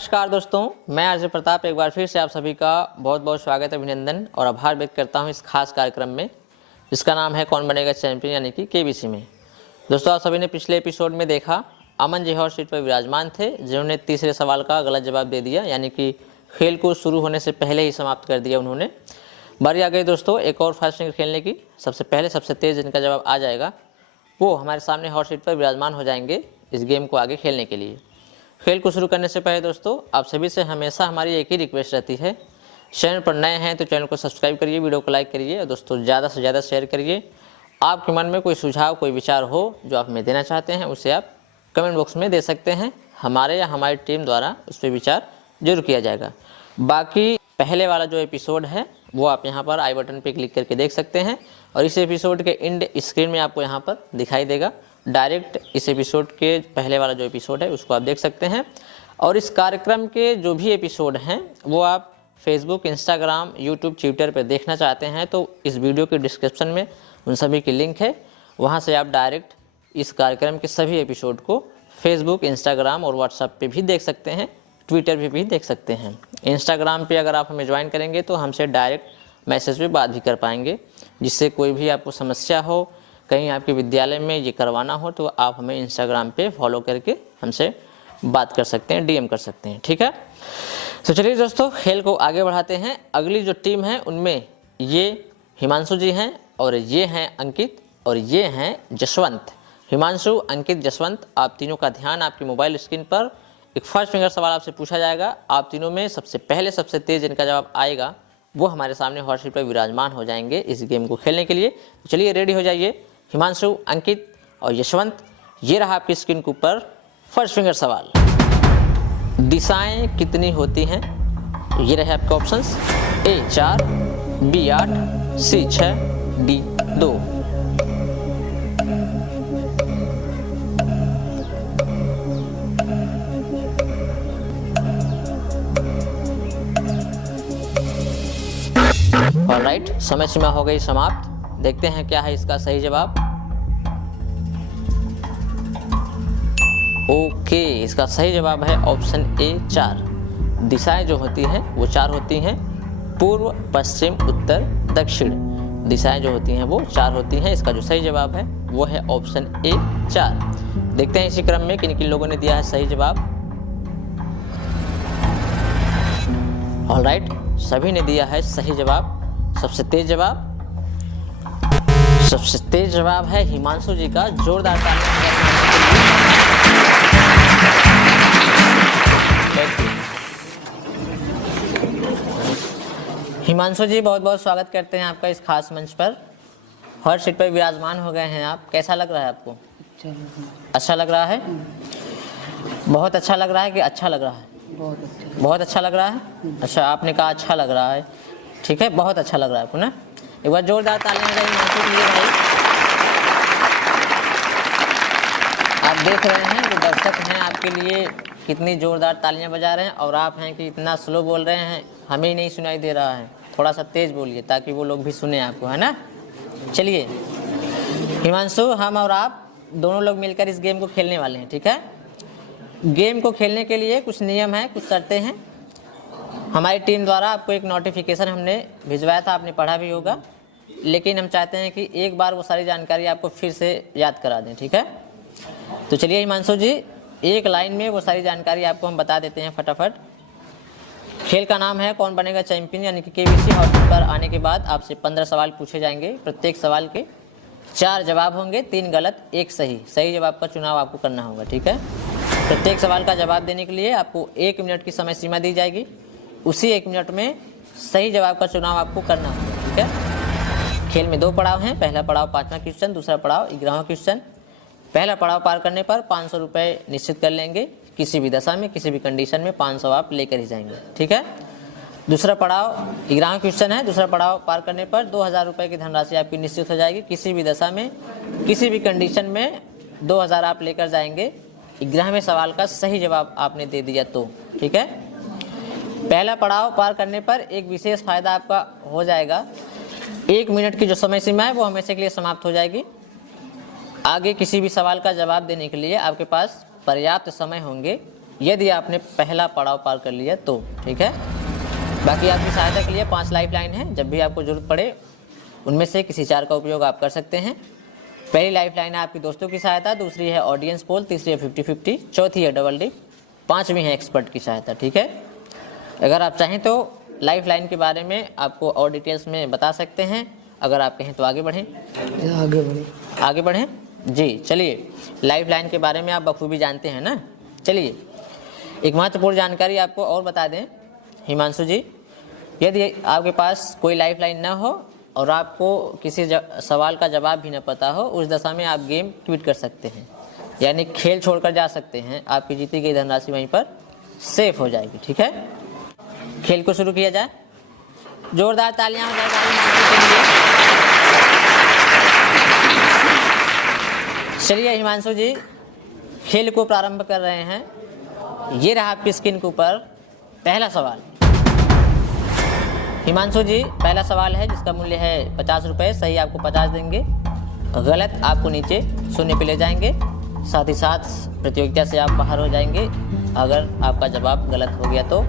नमस्कार दोस्तों, मैं अजय प्रताप एक बार फिर से आप सभी का बहुत बहुत स्वागत अभिनंदन और आभार व्यक्त करता हूं इस खास कार्यक्रम में जिसका नाम है कौन बनेगा चैंपियन यानी कि केबीसी में। दोस्तों, आप सभी ने पिछले एपिसोड में देखा अमन जी हॉट सीट पर विराजमान थे जिन्होंने तीसरे सवाल का गलत जवाब दे दिया, यानी कि खेल को शुरू होने से पहले ही समाप्त कर दिया उन्होंने। बारी आ गई दोस्तों एक और फास्ट फिंगर खेलने की। सबसे तेज़ जिनका जवाब आ जाएगा वो हमारे सामने हॉट सीट पर विराजमान हो जाएंगे इस गेम को आगे खेलने के लिए। खेल को शुरू करने से पहले दोस्तों आप सभी से हमेशा हमारी एक ही रिक्वेस्ट रहती है, चैनल पर नए हैं तो चैनल को सब्सक्राइब करिए, वीडियो को लाइक करिए और दोस्तों ज़्यादा से ज़्यादा शेयर करिए। आपके मन में कोई सुझाव कोई विचार हो जो आप हमें देना चाहते हैं उसे आप कमेंट बॉक्स में दे सकते हैं, हमारे या हमारी टीम द्वारा उस पर विचार जरूर किया जाएगा। बाकी पहले वाला जो एपिसोड है वो आप यहाँ पर आई बटन पर क्लिक करके देख सकते हैं और इस एपिसोड के एंड स्क्रीन में आपको यहाँ पर दिखाई देगा। डायरेक्ट इस एपिसोड के पहले वाला जो एपिसोड है उसको आप देख सकते हैं। और इस कार्यक्रम के जो भी एपिसोड हैं वो आप फेसबुक, इंस्टाग्राम, यूट्यूब, ट्विटर पर देखना चाहते हैं तो इस वीडियो के डिस्क्रिप्शन में उन सभी की लिंक है, वहाँ से आप डायरेक्ट इस कार्यक्रम के सभी एपिसोड को फेसबुक, इंस्टाग्राम और व्हाट्सएप पे भी देख सकते हैं, ट्विटर पे भी देख सकते हैं। इंस्टाग्राम पे अगर आप हमें ज्वाइन करेंगे तो हमसे डायरेक्ट मैसेज पे बात भी कर पाएंगे, जिससे कोई भी आपको समस्या हो, कहीं आपके विद्यालय में ये करवाना हो तो आप हमें इंस्टाग्राम पे फॉलो करके हमसे बात कर सकते हैं, डीएम कर सकते हैं। ठीक है, तो चलिए दोस्तों खेल को आगे बढ़ाते हैं। अगली जो टीम है उनमें ये हिमांशु जी हैं और ये हैं अंकित और ये हैं जसवंत। हिमांशु, अंकित, जसवंत, आप तीनों का ध्यान आपकी मोबाइल स्क्रीन पर एक फर्स्ट फिंगर सवाल आपसे पूछा जाएगा। आप तीनों में सबसे पहले सबसे तेज जिनका जवाब आएगा वो हमारे सामने हॉट सीट पर विराजमान हो जाएंगे इस गेम को खेलने के लिए। तो चलिए रेडी हो जाइए। हिमांशु, अंकित और यशवंत, ये रहा आपकी स्क्रीन के ऊपर फर्स्ट फिंगर सवाल। दिशाएं कितनी होती हैं? ये रहे आपके ऑप्शंस, ए 4, बी 8, सी 6, डी 2। ऑलराइट, समय सीमा हो गई समाप्त। देखते हैं क्या है इसका सही जवाब। ओके, इसका सही जवाब है ऑप्शन ए 4। दिशाएं जो होती हैं वो 4 होती हैं, पूर्व, पश्चिम, उत्तर, दक्षिण। दिशाएं जो होती हैं वो 4 होती हैं। इसका जो सही जवाब है वो है ऑप्शन ए 4। देखते हैं इसी क्रम में किन किन लोगों ने दिया है सही जवाब। ऑलराइट, सभी ने दिया है सही जवाब। सबसे तेज जवाब है हिमांशु जी का। जोरदार तालियां। हिमांशु जी, बहुत बहुत स्वागत करते हैं आपका इस खास मंच पर। हॉट सीट पर विराजमान हो गए हैं आप, कैसा लग रहा है आपको? अच्छा लग रहा है। बहुत अच्छा लग रहा है कि अच्छा लग रहा है? बहुत अच्छा लग रहा है। अच्छा, आपने कहा अच्छा लग रहा है, ठीक है, बहुत अच्छा लग रहा है आपको ना। एक बार जोरदार तालियां हिमांशु के लिए भाई। आप देख रहे हैं जो दर्शक हैं आपके लिए कितनी जोरदार तालियां बजा रहे हैं और आप हैं कि इतना स्लो बोल रहे हैं, हमें ही नहीं सुनाई दे रहा है। थोड़ा सा तेज बोलिए ताकि वो लोग भी सुने आपको, है ना। चलिए हिमांशु, हम और आप दोनों लोग मिलकर इस गेम को खेलने वाले हैं, ठीक है। गेम को खेलने के लिए कुछ नियम हैं, कुछ शर्तें हैं। हमारी टीम द्वारा आपको एक नोटिफिकेशन हमने भिजवाया था, आपने पढ़ा भी होगा, लेकिन हम चाहते हैं कि एक बार वो सारी जानकारी आपको फिर से याद करा दें, ठीक है। तो चलिए हिमांशु जी, एक लाइन में वो सारी जानकारी आपको हम बता देते हैं फटाफट। खेल का नाम है कौन बनेगा चैंपियन, यानी कि केबीसी। हॉट सीट पर आने के बाद आपसे 15 सवाल पूछे जाएंगे। प्रत्येक सवाल के 4 जवाब होंगे, 3 गलत, 1 सही। सही जवाब का चुनाव आपको करना होगा, ठीक है। प्रत्येक सवाल का जवाब देने के लिए आपको 1 मिनट की समय सीमा दी जाएगी। उसी 1 मिनट में सही जवाब का चुनाव आपको करना होगा, ठीक है। खेल में 2 पड़ाव हैं। पहला पड़ाव 5वां क्वेश्चन, दूसरा पड़ाव 11वां क्वेश्चन। पहला पड़ाव पार करने पर 500 रुपये निश्चित कर लेंगे। किसी भी दशा में, किसी भी कंडीशन में 500 आप लेकर ही जाएंगे, ठीक है। दूसरा पड़ाव 11वां क्वेश्चन है। दूसरा पड़ाव पार करने पर 2000 रुपये की धनराशि आपकी निश्चित हो जाएगी। किसी भी दशा में, किसी भी कंडीशन में 2000 आप लेकर जाएंगे। 11वें सवाल का सही जवाब आपने दे दिया तो, ठीक है। पहला पड़ाव पार करने पर एक विशेष फायदा आपका हो जाएगा। 1 मिनट की जो समय सीमा है वो हमेशा के लिए समाप्त हो जाएगी। आगे किसी भी सवाल का जवाब देने के लिए आपके पास पर्याप्त समय होंगे यदि आपने पहला पड़ाव पार कर लिया तो, ठीक है। बाकी आपकी सहायता के लिए 5 लाइफ लाइन है, जब भी आपको जरूरत पड़े उनमें से किसी 4 का उपयोग आप कर सकते हैं। पहली लाइफ लाइन है आपकी दोस्तों की सहायता, दूसरी है ऑडियंस पोल, तीसरी है 50-50, चौथी है डबल डिप, पांचवी है एक्सपर्ट की सहायता, ठीक है। अगर आप चाहें तो लाइफ लाइन के बारे में आपको और डिटेल्स में बता सकते हैं, अगर आप कहें तो आगे बढ़ें। आगे बढ़ें जी। चलिए, लाइफ लाइन के बारे में आप बखूबी जानते हैं ना। चलिए, एक महत्वपूर्ण जानकारी आपको और बता दें हिमांशु जी, यदि आपके पास कोई लाइफ लाइन ना हो और आपको किसी सवाल का जवाब भी न पता हो, उस दशा में आप गेम क्विट कर सकते हैं, यानी खेल छोड़कर जा सकते हैं। आपकी जीती गई धनराशि वहीं पर सेफ हो जाएगी, ठीक है। खेल को शुरू किया जाए। जोरदार तालियां हो जाए। चलिए हिमांशु जी, खेल को प्रारंभ कर रहे हैं। ये रहा आपकी स्क्रीन के ऊपर पहला सवाल। हिमांशु जी, पहला सवाल है जिसका मूल्य है 50 रुपये। सही आपको 50 देंगे, गलत आपको नीचे शून्य पे ले जाएंगे। साथ ही साथ प्रतियोगिता से आप बाहर हो जाएंगे अगर आपका जवाब गलत हो गया तो।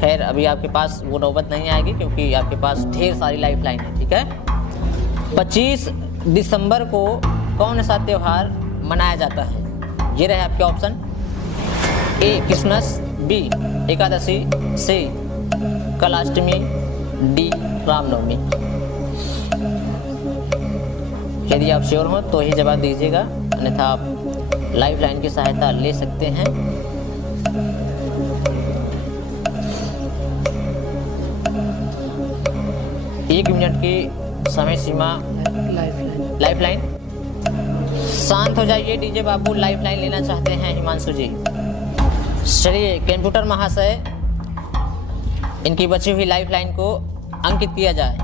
खैर, अभी आपके पास वो नौबत नहीं आएगी क्योंकि आपके पास ढेर सारी लाइफ लाइन है, ठीक है। 25 दिसंबर को कौन सा त्यौहार मनाया जाता है? ये रहे आपके option. A Christmas, B Ekadashi, C कलाष्टमी, D Ramnavami. यदि आप श्योर हो तो ही जवाब दीजिएगा, अन्यथा आप लाइफ लाइन की सहायता ले सकते हैं। एक मिनट की समय सीमा। लाइफ लाइन शांत हो जाइए। डीजे बाबू लाइफ लाइन लेना चाहते हैं हिमांशु जी। चलिए कंप्यूटर महाशय, इनकी बची हुई लाइफ लाइन को अंकित किया जाए।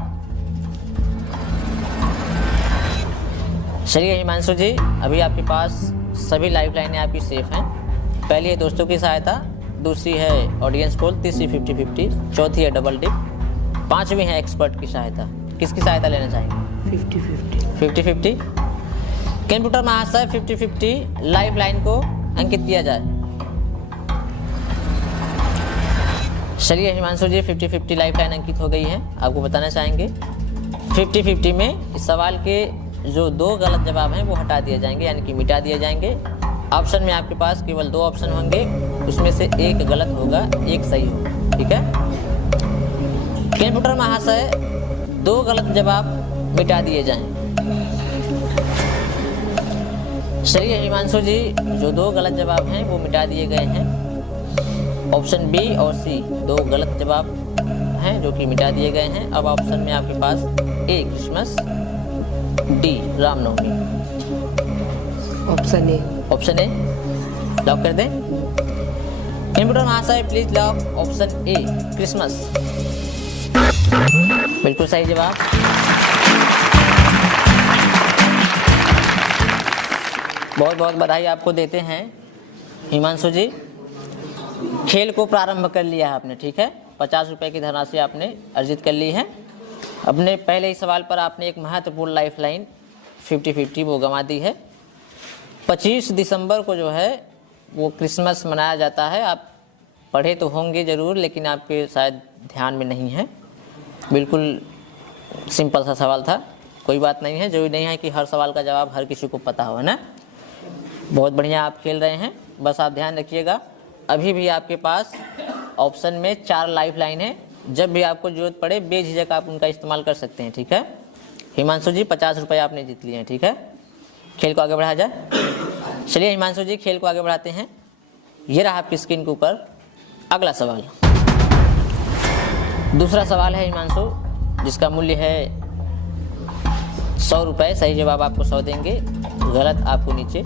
चलिए हिमांशु जी, अभी आपके पास सभी लाइफ लाइनें आपकी सेफ हैं। पहली है दोस्तों की सहायता, दूसरी है ऑडियंस पोल, तीसरी 50-50, चौथी है डबल डिप, पांचवी है एक्सपर्ट की सहायता। किसकी सहायता लेना चाहेंगे? 50-50। कंप्यूटर महाशय, 50-50 लाइफ लाइन को अंकित किया जाए। चलिए हिमांशु जी, 50-50 लाइफ लाइन अंकित हो गई है। आपको बताना चाहेंगे 50-50 में इस सवाल के जो 2 गलत जवाब हैं वो हटा दिए जाएंगे, यानी कि मिटा दिए जाएंगे। ऑप्शन में आपके पास केवल 2 ऑप्शन होंगे, उसमें से एक गलत होगा, एक सही होगा, ठीक है। कंप्यूटर महाशय, 2 गलत जवाब मिटा दिए जाएं। चलिए हिमांशु जी, जो 2 गलत जवाब हैं वो मिटा दिए गए हैं। ऑप्शन बी और सी 2 गलत जवाब हैं जो कि मिटा दिए गए हैं। अब ऑप्शन में आपके पास a Christmas, d Ramnavami. Option a lock कर दें। कंप्यूटर महाशय please lock option a Christmas. बिल्कुल सही जवाब। बहुत बहुत बधाई आपको देते हैं हिमांशु जी। खेल को प्रारंभ कर लिया है आपने, ठीक है। 50 रुपये की धनराशि आपने अर्जित कर ली है। अपने पहले ही सवाल पर आपने एक महत्वपूर्ण लाइफ लाइन 50-50 वो गंवा दी है। 25 दिसंबर को जो है वो क्रिसमस मनाया जाता है। आप पढ़े तो होंगे ज़रूर, लेकिन आपके शायद ध्यान में नहीं है। बिल्कुल सिंपल सा सवाल था, कोई बात नहीं है। जरूरी नहीं है कि हर सवाल का जवाब हर किसी को पता हो, ना। बहुत बढ़िया आप खेल रहे हैं, बस आप ध्यान रखिएगा। अभी भी आपके पास ऑप्शन में 4 लाइफ लाइन है। जब भी आपको जरूरत पड़े बेझिझक आप उनका इस्तेमाल कर सकते हैं, ठीक है। हिमांशु जी, 50 रुपये आपने जीत लिए हैं, ठीक है। खेल को आगे बढ़ाया जाए। चलिए हिमांशु जी, खेल को आगे बढ़ाते हैं। ये रहा आपकी स्क्रीन के ऊपर अगला सवाल। दूसरा सवाल है हिमांशु, जिसका मूल्य है 100 रुपये। सही जवाब आपको 100 देंगे, गलत आपको नीचे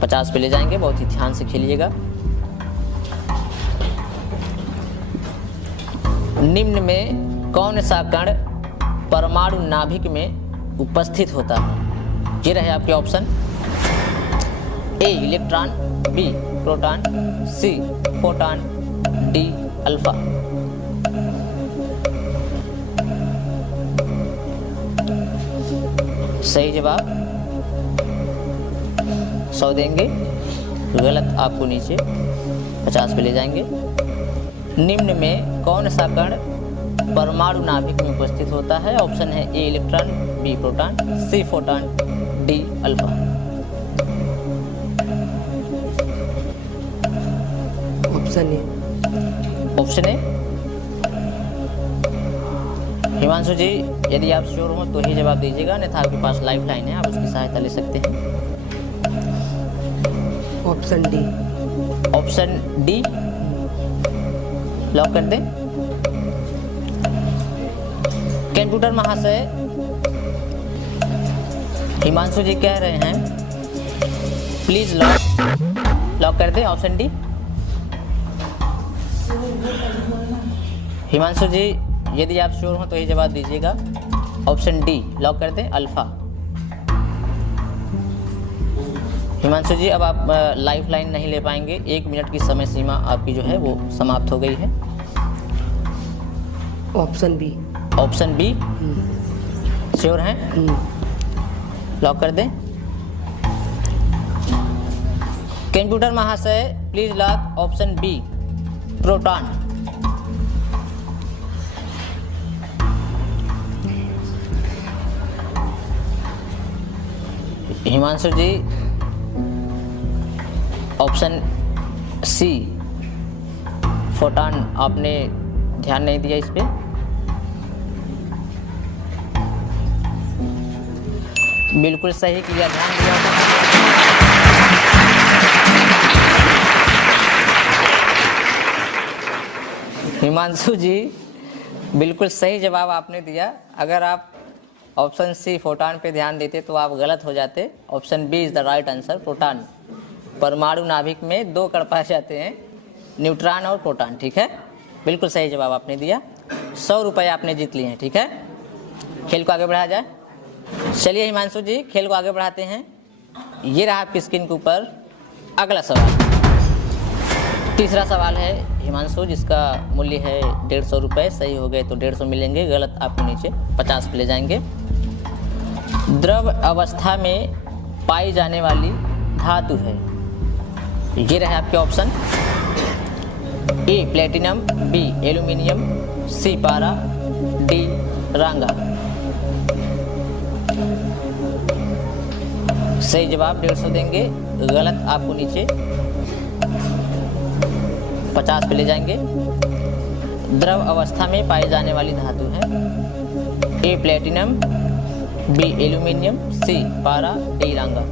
50 पे ले जाएंगे। बहुत ही ध्यान से खेलिएगा। निम्न में कौन सा कण परमाणु नाभिक में उपस्थित होता है? ये रहे आपके ऑप्शन। ए electron, b proton, c photon, d alpha. सही जवाब 100 देंगे, गलत आपको नीचे 50 पे ले जाएंगे। निम्न में कौन सा कण परमाणु नाभिक में उपस्थित होता है? ऑप्शन है a electron, b proton, c photon, d alpha. Option a. Option a. Himanshu ji यदि आप श्योर हो तो ही जवाब दीजिएगा, अन्यथा आपके पास लाइफ लाइन है, आप उसकी सहायता ले सकते हैं। Option D. Option D lock कर दें। कंप्यूटर महाशय हिमांशु जी कह रहे हैं प्लीज लॉक कर दें ऑप्शन डी। हिमांशु जी यदि आप श्योर हो तो ये जवाब दीजिएगा, ऑप्शन डी लॉक कर दें अल्फा। हिमांशु जी अब आप लाइफ लाइन नहीं ले पाएंगे, 1 मिनट की समय सीमा आपकी जो है वो समाप्त हो गई है। Option B. Option B sure हैं? लॉक कर दें। कंप्यूटर महाशय please lock option B proton. Himanshu ji option C photon आपने ध्यान नहीं दिया इस पे। बिल्कुल सही किया, ध्यान दिया। हिमांशु जी बिल्कुल सही जवाब आपने दिया। अगर आप ऑप्शन सी फोटॉन पे ध्यान देते तो आप गलत हो जाते। Option B is the right answer proton. परमाणु नाभिक में 2 कण पाए जाते हैं, न्यूट्रॉन और प्रोटॉन। ठीक है, बिल्कुल सही जवाब आपने दिया। 100 रुपये आपने जीत लिए हैं। ठीक है, खेल को आगे बढ़ाया जाए। चलिए हिमांशु जी खेल को आगे बढ़ाते हैं। ये रहा आपकी स्क्रीन के ऊपर अगला सवाल। तीसरा सवाल है हिमांशु, जिसका मूल्य है 150 रुपये। सही हो गए तो 150 मिलेंगे, गलत आपको नीचे 50 पे ले जाएंगे। द्रव अवस्था में पाई जाने वाली धातु है। ये रहे आपके ऑप्शन। ए प्लेटिनम, बी एल्यूमिनियम, सी पारा, डी रांगा। सही जवाब 150 देंगे, गलत आपको नीचे 50 पे ले जाएंगे। द्रव अवस्था में पाई जाने वाली धातु है ए प्लेटिनम, बी एल्यूमिनियम, सी पारा, डी रांगा।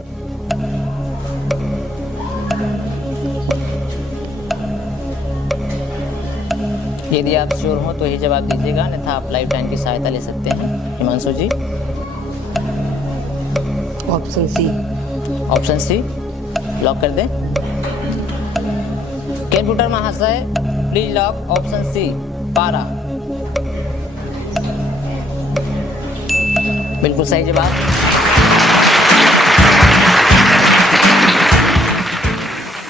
यदि आप श्योर हो तो ही जवाब दीजिएगा, अन्यथा आप लाइफ लाइन की सहायता ले सकते हैं। Himanshu ji option c. Option c lock कर दें। कंप्यूटर महाशय प्लीज लॉक ऑप्शन सी पारा। बिल्कुल सही जवाब।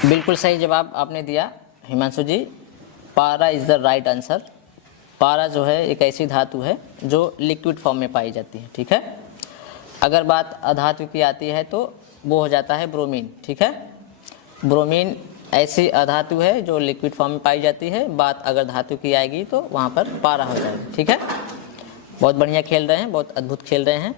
बिल्कुल सही जवाब आपने दिया हिमांशु जी। पारा इज द राइट आंसर। पारा जो है एक ऐसी धातु है जो लिक्विड फॉर्म में पाई जाती है। ठीक है, अगर बात अधातु की आती है तो वो हो जाता है ब्रोमीन। ठीक है, ब्रोमीन ऐसी अधातु है जो लिक्विड फॉर्म में पाई जाती है। बात अगर धातु की आएगी तो वहाँ पर पारा हो जाएगा। ठीक है, बहुत बढ़िया खेल रहे हैं, बहुत अद्भुत खेल रहे हैं।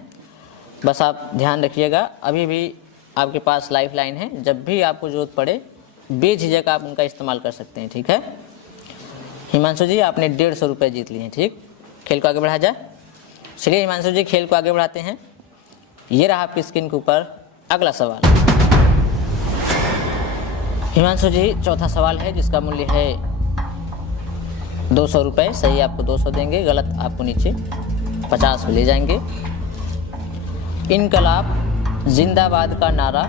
बस आप ध्यान रखिएगा, अभी भी आपके पास लाइफ लाइन है। जब भी आपको जरूरत पड़े बेझिझक आप उनका इस्तेमाल कर सकते हैं। ठीक है, हिमांशु जी आपने 150 रुपये जीत लिए हैं। ठीक, खेल को आगे बढ़ाया जाए। चलिए हिमांशु जी खेल को आगे बढ़ाते हैं। ये रहा आपकी स्क्रीन के ऊपर अगला सवाल। हिमांशु जी चौथा सवाल है, जिसका मूल्य है 200 रुपये। सही आपको 200 देंगे, गलत आपको नीचे 50 ले जाएंगे। इनकलाब जिंदाबाद का नारा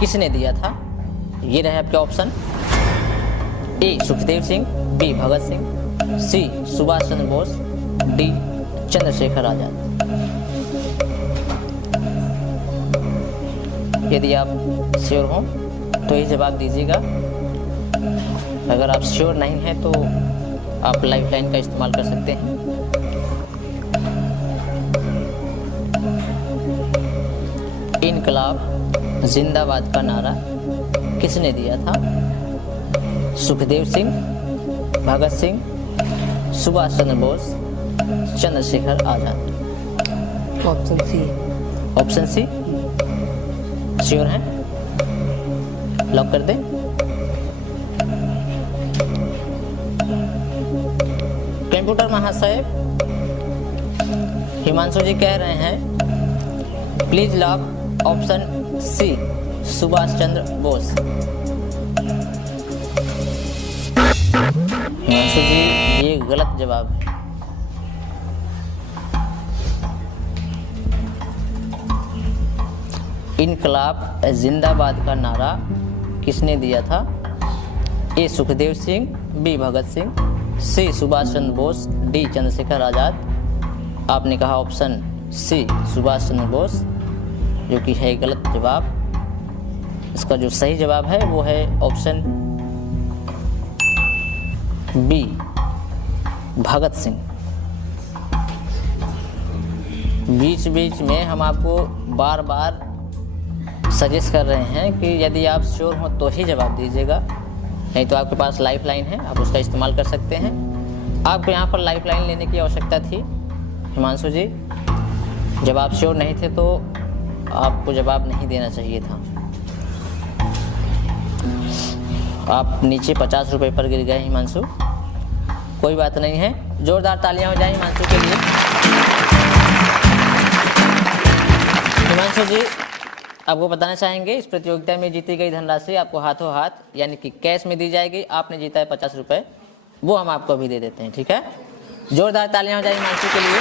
किसने दिया था? ये रहे आपके ऑप्शन। ए सुखदेव सिंह, बी भगत सिंह, सी सुभाष चंद्र बोस, डी चंद्रशेखर आजाद। यदि आप श्योर हो तो ये जवाब दीजिएगा। अगर आप श्योर नहीं हैं तो आप लाइफ लाइन का इस्तेमाल कर सकते हैं। इनकलाब जिंदाबाद का नारा किसने दिया था? Sukhdev Singh, Bhagat Singh, Subhash Chandra Bose, Chandrashekhar Azad. Option c. Option c sure हैं? लॉक कर दें। कंप्यूटर महाशय हिमांशु जी कह रहे हैं please lock option c Subhash Chandra Bose. Himanshu ji ये गलत जवाब है। इनकलाब जिंदाबाद का नारा किसने दिया था? ए सुखदेव सिंह, बी भगत सिंह, सी सुभाष चंद्र बोस, डी चंद्रशेखर आजाद। आपने कहा ऑप्शन सी सुभाष चंद्र बोस, जो कि है गलत जवाब। इसका जो सही जवाब है वो है ऑप्शन बी भगत सिंह। बीच बीच में हम आपको बार बार सजेस्ट कर रहे हैं कि यदि आप श्योर हो तो ही जवाब दीजिएगा, नहीं तो आपके पास लाइफ लाइन है, आप उसका इस्तेमाल कर सकते हैं। आपको यहाँ पर लाइफ लाइन लेने की आवश्यकता थी हिमांशु जी। जब आप श्योर नहीं थे तो आपको जवाब नहीं देना चाहिए था। आप नीचे 50 रुपये पर गिर गए हिमांशु। कोई बात नहीं है, जोरदार तालियां हो जाए हिमांशु के लिए। हिमांशु जी आपको बताना चाहेंगे इस प्रतियोगिता में जीती गई धनराशि आपको हाथों हाथ यानी कि कैश में दी जाएगी। आपने जीता है 50 रुपये, वो हम आपको अभी दे देते हैं, ठीक है? जोरदार तालियां हो जाए हिमांशु के लिए।